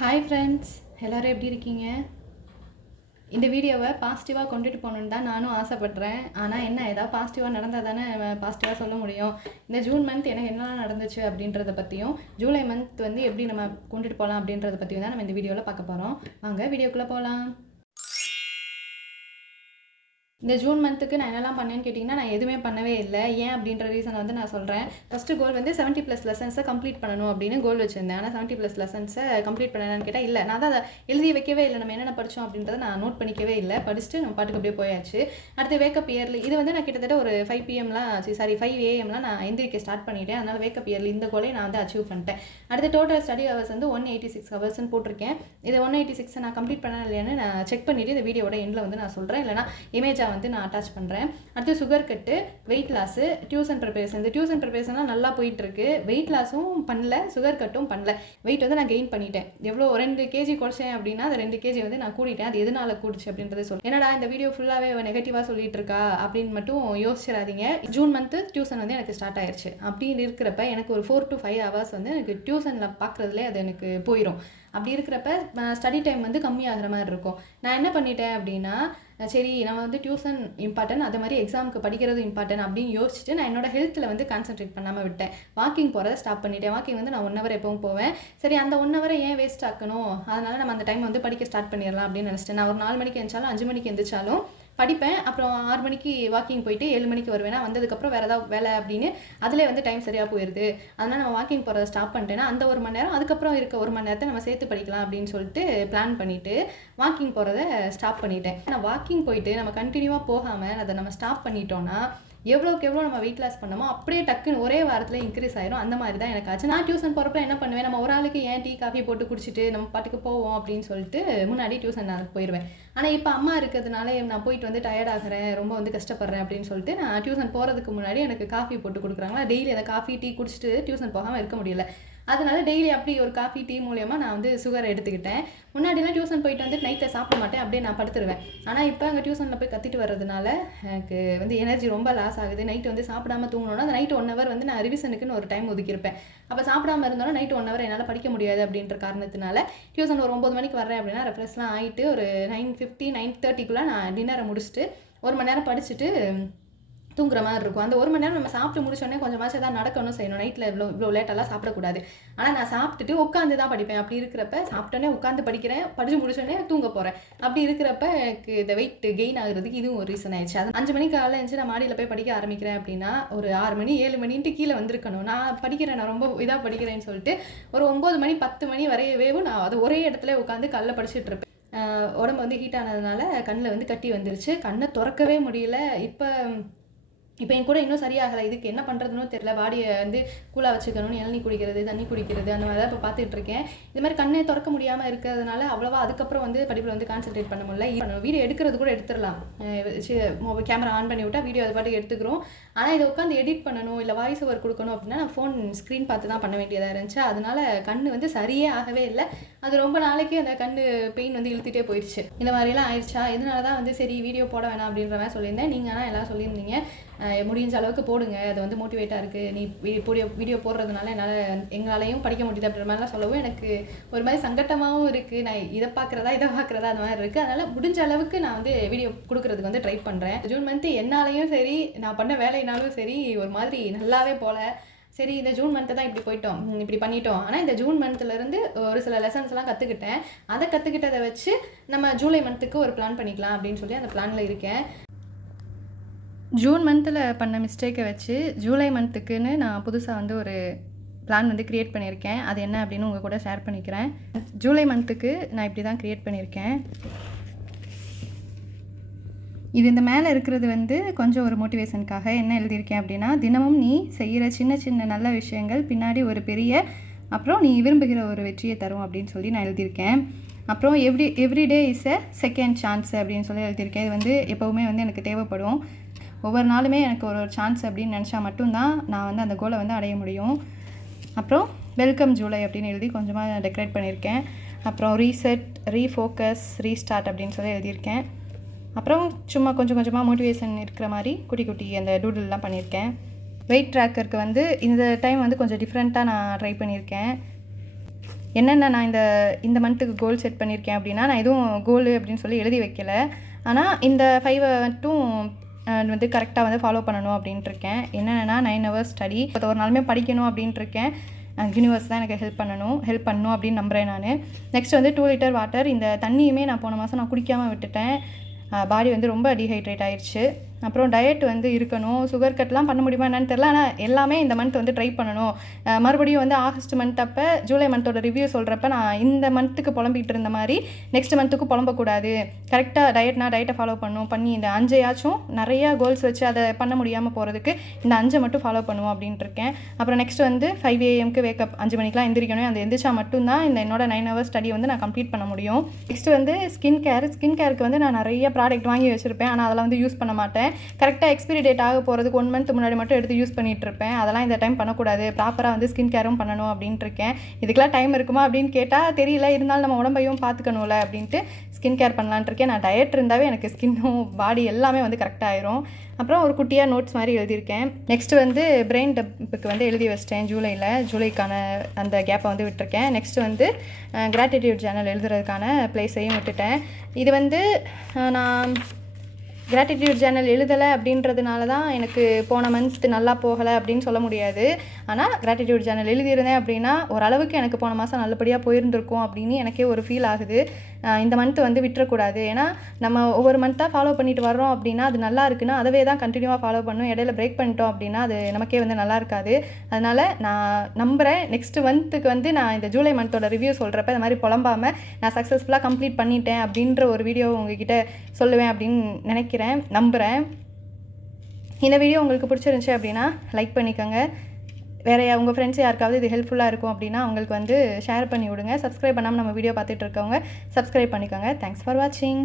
Hi friends, எல்லோரும் எப்படி இருக்கீங்க? இந்த வீடியோவை பாசிட்டிவாக கொண்டுட்டு போகணுன்னு தான் நானும் ஆசைப்பட்றேன். ஆனால் என்ன, ஏதாவது பாசிட்டிவாக நடந்தால் தானே பாசிட்டிவாக சொல்ல முடியும். இந்த ஜூன் மந்த் எனக்கு என்னெல்லாம் நடந்துச்சு அப்படின்றத பற்றியும், ஜூலை மந்த் வந்து எப்படி நம்ம கொண்டுட்டு போகலாம் அப்படின்றத பற்றியும் தான் நம்ம இந்த வீடியோவில் பார்க்க போகிறோம். வாங்க வீடியோக்குள்ளே போகலாம். இந்த ஜூன் மந்த்துக்கு நான் என்னெல்லாம் பண்ணேன்னு கேட்டிங்கன்னா, நான் எதுவுமே பண்ணவே இல்லை. ஏன் அப்படின்ற ரீசனை வந்து நான் சொல்கிறேன். ஃபஸ்ட்டு கோல் வந்து 70+ லெசன்ஸை கம்ப்ளீட் பண்ணணும் அப்படின்னு கோல் வச்சுருந்தேன். ஆனால் 70+ லெசன்ஸை கம்ப்ளீட் பண்ணேன்னு கேட்டால் இல்லை. நான் தான் அதை எழுதி வைக்கவே இல்லை. நம்ம என்னென்ன படித்தோம் அப்படின்றத நான் நோட் பண்ணிக்கவே இல்லை. படிச்சுட்டு நம்ம பாட்டுக்கு அப்படியே போயாச்சு. அடுத்து வேக்கப் இயர்லி இது வந்து நான் கிட்டத்தட்ட ஒரு 5 AM நான் எந்திரிக்க ஸ்டார்ட் பண்ணிட்டேன். அதனால் வேக்கப் இயர்லி இந்த கோலையும் நான் வந்து அச்சீவ் பண்ணிட்டேன். அடுத்து டோட்டல் ஸ்டடி ஹவர்ஸ் வந்து 186 ஹவர்ஸ்ன்னு போட்டிருக்கேன். இதை 186 நான் கம்ப்ளீட் பண்ணேன் இல்லையான்னு நான் செக் பண்ணிவிட்டு இந்த வீடியோட எண்டில் வந்து நான் சொல்கிறேன். இல்லைனா இமேஜாக வந்து நான் அட்டாச் பண்ணுறேன். அடுத்து sugar cut, weight loss, tuition preparation. இந்த டியூஷன் ப்ரிப்பரேஷன்லாம் நல்லா போயிட்டுருக்கு. வெயிட் லாஸும் பண்ணல, சுகர் கட்டும் பண்ணல. வெயிட் வந்து நான் கெயின் பண்ணிட்டேன். எவ்வளோ 2 kg குறைச்சேன் அப்படின்னா அந்த 2 kg வந்து நான் கூட்டிட்டேன். அது எதனால கூடுச்சு அப்படின்றத சொல்லி, என்னடா இந்த வீடியோ ஃபுல்லாகவே நெகட்டிவாக சொல்லிட்டு இருக்கா அப்படின்னு மட்டும் யோசிச்சிடாதீங்க. ஜூன் மந்த்து டியூஷன் வந்து எனக்கு ஸ்டார்ட் ஆயிடுச்சு. அப்படின்னு இருக்கிறப்ப எனக்கு ஒரு 4 to 5 hours வந்து எனக்கு டியூஷனில் பார்க்குறதுலே அது எனக்கு போயிடும். அப்படி இருக்கிறப்ப ஸ்டடி டைம் வந்து கம்மியாகிற மாதிரி இருக்கும். நான் என்ன பண்ணிட்டேன் அப்படின்னா, சரி நம்ம வந்து டியூஷன் இம்பார்ட்டன்ட், அதே மாதிரி எக்ஸாமுக்கு படிக்கிறது இம்பார்ட்டன்ட் அப்படின்னு யோசிச்சுட்டு நான் என்னோட ஹெல்த்தில் வந்து கான்சென்ட்ரேட் பண்ணாமல் விட்டேன். வாக்கிங் போகிறத ஸ்டாப் பண்ணிட்டேன். வாக்கிங் வந்து நான் 1 hour எப்பவும் போவேன். சரி, அந்த 1 hour ஏன் வேஸ்ட் ஆக்கணும், அதனால் நம்ம அந்த டைம் வந்து படிக்க ஸ்டார்ட் பண்ணிடலாம் அப்படின்னு நினச்சிட்டேன். நான் ஒரு 4 மணிக்கு எழுந்தாலும் 5 மணிக்கு எழுந்திரிச்சாலும் படிப்பேன். அப்புறம் 6 மணிக்கு வாக்கிங் போயிட்டு 7 மணிக்கு வருவேன். வந்ததுக்கப்புறம் வேறு ஏதாவது வேலை அப்படின்னு அதில் வந்து டைம் சரியாக போயிடுது. அதனால் நம்ம வாக்கிங் போகிறத ஸ்டாப் பண்ணிட்டேன்னா அந்த 1 மணி நேரம், அதுக்கப்புறம் இருக்க 1 மணி நேரத்தை நம்ம சேர்த்து படிக்கலாம் அப்படின்னு சொல்லிட்டு பிளான் பண்ணிவிட்டு வாக்கிங் போகிறத ஸ்டாப் பண்ணிட்டேன். ஆனால் வாக்கிங் போயிட்டு நம்ம கண்டினியூவாக போகாமல் அதை நம்ம ஸ்டாப் பண்ணிட்டோன்னா எவ்வளோக்கு எவ்வளோ நம்ம வெயிட் லாஸ் பண்ணமோ அப்படியே டக்குன்னு ஒரே வாரத்தில் இன்க்ரீஸ் ஆயிரும். அந்த மாதிரி தான் எனக்கு ஆச்சு. நான் டியூஷன் போகிறப்ப என்ன பண்ணுவேன், நம்ம ஒரு ஆளுக்கு ஏன் டீ காஃபி போட்டு குடிச்சிட்டு நம்ம பாட்டுக்கு போவோம் அப்படின்னு சொல்லிட்டு முன்னாடி டியூஷன் நான் போயிடுவேன். ஆனால் இப்போ அம்மா இருக்கிறதுனால நான் போயிட்டு வந்து டயர்ட் ஆகிறேன், ரொம்ப வந்து கஷ்டப்படுறேன் அப்படின்னு சொல்லிட்டு நான் டியூஷன் போகிறதுக்கு முன்னாடி எனக்கு காஃபி போட்டு கொடுக்குறாங்களா, டெய்லி அந்த காஃபி டீ குடிச்சிட்டு டியூஷன் போகாமல் இருக்க முடியல. அதனால டெய்லி அப்படி ஒரு காஃபி டீ மூலியமாக நான் வந்து சுகரை எடுத்துக்கிட்டேன். முன்னாடிலாம் டியூஷன் போயிட்டு வந்து நைட்டில் சாப்பிட மாட்டேன், அப்படியே நான் படுத்துருவேன். ஆனால் இப்போ அங்கே டியூஷனில் போய் கத்திட்டு வர்றதுனால எனக்கு வந்து எனர்ஜி ரொம்ப லாஸ் ஆகுது. நைட்டு வந்து சாப்பிடாம தூங்கணும்னா அந்த நைட்டு 1 hour வந்து நான் ரிவிஷனுக்குன்னு ஒரு டைம் ஒதுக்கியிருப்பேன். அப்போ சாப்பிடாம இருந்தாலும் நைட்டு 1 hour என்னால் படிக்க முடியாது அப்படின்ற காரணத்தினால டியூஷன் ஒரு 9 மணிக்கு வர்றேன் அப்படின்னா ரெஃப்ரெஷ்லாம் ஆகிட்டு ஒரு 9:50 9:30க்குள்ளே நான் டின்னரை முடிச்சுட்டு 1 மணி நேரம் படிச்சுட்டு தூங்குற மாதிரி இருக்கும். அந்த 1 மணி நேரம் நம்ம சாப்பிட்டு முடிச்சோடனே கொஞ்சமாச்சும் தான் நடக்கணும் செய்யணும். நைட்டில் இவ்வளோ லேட்டெல்லாம் சாப்பிடக்கூடாது. ஆனால் நான் சாப்பிட்டுட்டு உட்காந்து தான் படிப்பேன். அப்படி இருக்கிறப்ப சாப்பிட்டோன்னே உட்காந்து படிக்கிறேன், படித்து முடிச்சோடனே தூங்க போகிறேன். அப்படி இருக்கிறப்ப எனக்கு இந்த வெயிட் கெயின் ஆகுறதுக்கு இதுவும் ஒரு ரீசன் ஆயிடுச்சு. அது 5 மணிக்கு காலையில் இருந்துச்சு நான் மாடியில் போய் படிக்க ஆரம்பிக்கிறேன் அப்படின்னா ஒரு 6 மணி 7 மணின்ட்டு கீழே வந்திருக்கணும். நான் படிக்கிறேன், நான் ரொம்ப இதாக படிக்கிறேன்னு சொல்லிட்டு ஒரு 9 மணி 10 மணி வரையவேவும் நான் அது ஒரே இடத்துல உட்காந்து கல்ல படிச்சுட்டு இருப்பேன். உடம்பு வந்து ஹீட் ஆனதுனால கண்ணில் வந்து கட்டி வந்துருச்சு. கண்ணை திறக்கவே முடியல. இப்போ என் கூட இன்னும் சரியாகலை. இதுக்கு என்ன பண்ணுறதுன்னு தெரியல. பாடியை வந்து கூலாக வச்சுக்கணும்னு இளநீ குடிக்கிறது, தண்ணி குடிக்கிறது, அந்த மாதிரி தான் இப்போ பார்த்துட்டு இருக்கேன். இது மாதிரி கண்ணே திறக்க முடியாமல் இருக்கிறதுனால அவ்வளோவா அதுக்கப்புறம் வந்து படிப்பில் வந்து கான்சென்ட்ரேட் பண்ண முடியல. வீடியோ எடுக்கிறது கூட எடுத்துடலாம், கேமரா ஆன் பண்ணி விட்டால் வீடியோ அது பாட்டுக்கு எடுத்துக்கிறோம். ஆனால் இதை உட்காந்து எடிட் பண்ணணும் இல்லை வாய்ஸ் ஓவர் கொடுக்கணும் அப்படின்னா நான் ஃபோன் ஸ்க்ரீன் பார்த்து தான் பண்ண வேண்டியதாக இருந்துச்சு. அதனால கண் வந்து சரியே ஆகவே இல்லை. அது ரொம்ப நாளைக்கு அந்த கண் பெயின் வந்து இழுத்துட்டே போயிடுச்சு. இந்த மாதிரிலாம் ஆயிடுச்சா, இதனால தான் வந்து சரி வீடியோ போட வேணாம் அப்படின்ற மாதிரி சொல்லியிருந்தேன். நீங்கள் ஆனால் எல்லாம் சொல்லியிருந்தீங்க முடிஞ்ச அளவுக்கு போடுங்க, அது வந்து மோட்டிவேட்டாக இருக்குது, நீ வீடியோ போடுறதுனால எங்களாலையும் படிக்க முடியுது அப்படின்ற மாதிரிலாம் சொல்லவும் எனக்கு ஒரு மாதிரி சங்கட்டமாகவும் இருக்குது. நான் இதை பார்க்குறதா அந்த மாதிரி இருக்குது. அதனால் முடிஞ்ச அளவுக்கு நான் வந்து வீடியோ கொடுக்குறதுக்கு வந்து ட்ரை பண்ணுறேன். ஜூன் மந்த்து என்னாலையும் சரி நான் பண்ண வேலையினாலும் சரி ஒரு மாதிரி நல்லாவே போல. சரி, இந்த ஜூன் மந்த்தை தான் இப்படி பண்ணிட்டோம். ஆனால் இந்த ஜூன் மந்த்லேருந்து ஒரு சில லெசன்ஸ்லாம் கற்றுக்கிட்டேன். அதை கற்றுக்கிட்டதை வச்சு நம்ம ஜூலை மந்த்துக்கு ஒரு பிளான் பண்ணிக்கலாம் அப்படின்னு சொல்லி அந்த பிளானில் இருக்கேன். ஜூன் மந்தில் பண்ண மிஸ்டேக்கை வச்சு ஜூலை மந்த்துக்குன்னு நான் புதுசாக வந்து ஒரு பிளான் வந்து க்ரியேட் பண்ணியிருக்கேன். அது என்ன அப்படின்னு உங்கள் கூட ஷேர் பண்ணிக்கிறேன். ஜூலை மந்த்துக்கு நான் இப்படி தான் க்ரியேட் பண்ணியிருக்கேன். இது இந்த மேலே இருக்கிறது வந்து கொஞ்சம் ஒரு மோட்டிவேஷனுக்காக என்ன எழுதியிருக்கேன் அப்படின்னா, தினமும் நீ செய்கிற சின்ன சின்ன நல்ல விஷயங்கள் பின்னாடி ஒரு பெரிய அப்புறம் நீ விரும்புகிற ஒரு வெற்றியை தரும் அப்படின்னு சொல்லி நான் எழுதியிருக்கேன். அப்புறம் everyday is a second chance அப்படின்னு சொல்லி எழுதியிருக்கேன். இது வந்து எப்போவுமே வந்து எனக்கு தேவைப்படும். ஒவ்வொரு நாளுமே எனக்கு ஒரு சான்ஸ் அப்படின்னு நினச்சா மட்டும்தான் நான் வந்து அந்த கோலை வந்து அடைய முடியும். அப்புறம் வெல்கம் ஜூலை அப்படின்னு எழுதி கொஞ்சமாக டெக்கரேட் பண்ணியிருக்கேன். அப்புறம் ரீசெட், ரீஃபோக்கஸ், ரீஸ்டார்ட் அப்படின்னு சொல்லி எழுதியிருக்கேன். அப்புறம் சும்மா கொஞ்சம் கொஞ்சமாக மோட்டிவேஷன் இருக்கிற மாதிரி குட்டி குட்டி அந்த டூடில்லாம் பண்ணியிருக்கேன். வெயிட் ட்ராக்கருக்கு வந்து இந்த டைம் வந்து கொஞ்சம் டிஃப்ரெண்ட்டாக நான் ட்ரை பண்ணியிருக்கேன். என்னென்ன நான் இந்த மந்த்துக்கு கோல் செட் பண்ணியிருக்கேன் அப்படின்னா, நான் எதுவும் கோல் அப்படின்னு சொல்லி எழுதி வைக்கல. ஆனால் இந்த 5 மட்டும் வந்து கரெக்டாக வந்து ஃபாலோ பண்ணணும் அப்படின்ட்டு இருக்கேன். என்னென்னா 9 hours ஸ்டடி, ஒரு நாளுமே படிக்கணும் அப்படின்ட்டு இருக்கேன். யூனிவர்ஸ் தான் எனக்கு ஹெல்ப் பண்ணணும் அப்படின்னு நம்புகிறேன் நான். நெக்ஸ்ட் வந்து 2 liter வாட்டர். இந்த தண்ணியுமே நான் போன மாதம் நான் குடிக்காமல் விட்டுட்டேன். பாடி வந்து ரொம்ப டீஹைட்ரேட் ஆயிடுச்சு. அப்புறம் டயட் வந்து இருக்கணும். சுகர் கட்லாம் பண்ண முடியுமா என்னன்னு தெரில. ஆனால் எல்லாமே இந்த மந்த் வந்து ட்ரை பண்ணணும். மறுபடியும் வந்து ஆகஸ்ட் மந்த் அப்போ ஜூலை மந்தோட ரிவ்யூ சொல்கிறப்ப நான் இந்த மந்த்துக்கு புலம்பிகிட்டு இருந்த மாதிரி நெக்ஸ்ட் மந்த்துக்கு புலம்பக்கூடாது. கரெக்டாக டயட்டை ஃபாலோ பண்ணி இந்த 5 நிறையா கோல்ஸ் வச்சு அதை பண்ண முடியாமல் போகிறதுக்கு இந்த 5 மட்டும் ஃபாலோ பண்ணுவோம் அப்படின்ட்டு இருக்கேன். அப்புறம் நெக்ஸ்ட் வந்து 5 AM வேக்கப், 5 மணிக்கெலாம் எந்திரிக்கணும். அந்த எந்திரிச்சா மட்டும்தான் இந்த என்னோட 9 hours ஸ்டடி வந்து நான் கம்ப்ளீட் பண்ண முடியும். நெக்ஸ்ட் வந்து ஸ்கின் கேருக்கு வந்து நான் நிறைய ப்ராடக்ட் வாங்கி வச்சுருப்பேன். ஆனால் அதெல்லாம் வந்து யூஸ் பண்ண மாட்டேன். கரெக்டாக எக்ஸ்பிரி டேட் ஆக போகிறதுக்கு 1 month முன்னாடி மட்டும் எடுத்து யூஸ் பண்ணிகிட்டு இருப்பேன். அதெல்லாம் இந்த டைம் பண்ணக்கூடாது. ப்ராப்பராக வந்து ஸ்கின் கேரும் பண்ணணும் அப்படின்ட்டு இருக்கேன். இதுக்கெல்லாம் டைம் இருக்குமா அப்படின்னு கேட்டால் தெரியல. இருந்தாலும் நம்ம உடம்பையும் பார்த்துக்கணும்ல அப்படின்ட்டு ஸ்கின் கேர் பண்ணலான்ட்டு இருக்கேன். நான் டயட் இருந்தாவே எனக்கு ஸ்கின்னும் பாடி எல்லாமே வந்து கரெக்டாக ஆயிரும். அப்புறம் ஒரு குட்டியாக நோட்ஸ் மாதிரி எழுதியிருக்கேன். நெக்ஸ்ட்டு வந்து பிரெயின் டப்புக்கு வந்து எழுதி வச்சிட்டேன். ஜூலைக்கான அந்த கேப்பை வந்து விட்டுருக்கேன். நெக்ஸ்ட்டு வந்து கிராட்டிடியூட் ஜேர்னல் எழுதுறதுக்கான ப்ளேஸையும் விட்டுட்டேன். இது வந்து நான் கிராட்டிடியூட் ஜேர்னல் எழுதலை அப்படின்றதுனால தான் எனக்கு போன மந்த் நல்லா போகலை அப்படின்னு சொல்ல முடியாது. ஆனால் கிராட்டிடியூட் ஜேர்னல் எழுதியிருந்தேன் அப்படின்னா ஓரளவுக்கு எனக்கு போன மாதம் நல்லபடியாக போயிருந்திருக்கும் அப்படின்னு எனக்கே ஒரு ஃபீல் ஆகுது. இந்த மந்த் வந்து விட்டுறக்கூடாது. ஏன்னா நம்ம ஒவ்வொரு மந்த்தாக ஃபாலோ பண்ணிட்டு வர்றோம் அப்படின்னா அது நல்லா இருக்குன்னா அதவே தான் கண்டினியூவாக ஃபாலோ பண்ணணும். இடையில பிரேக் பண்ணிட்டோம் அப்படின்னா அது நமக்கே வந்து நல்லா இருக்காது. அதனால் நான் நம்புகிறேன் நெக்ஸ்ட் மந்த்துக்கு வந்து நான் இந்த ஜூலை மந்தோட ரிவ்யூ சொல்கிறப்ப இந்த மாதிரி புலம்பாமல் நான் சக்ஸஸ்ஃபுல்லாக கம்ப்ளீட் பண்ணிட்டேன் அப்படின்ற ஒரு வீடியோ உங்ககிட்ட சொல்லுவேன் அப்படின்னு நம்புகிறேன். இந்த வீடியோ உங்களுக்கு பிடிச்சிருந்துச்சி அப்படின்னா லைக் பண்ணிக்கோங்க. வேறு உங்கள் ஃப்ரெண்ட்ஸ் யாருக்காவது இது ஹெல்ப்ஃபுல்லாக இருக்கும் அப்படின்னா அவங்களுக்கு வந்து ஷேர் பண்ணி விடுங்க. சப்ஸ்கிரைப் பண்ணாமல் நம்ம வீடியோ பார்த்துட்டு இருக்கவங்க சப்ஸ்கிரைப் பண்ணிக்கோங்க. தேங்க்ஸ் ஃபார் வாட்சிங்.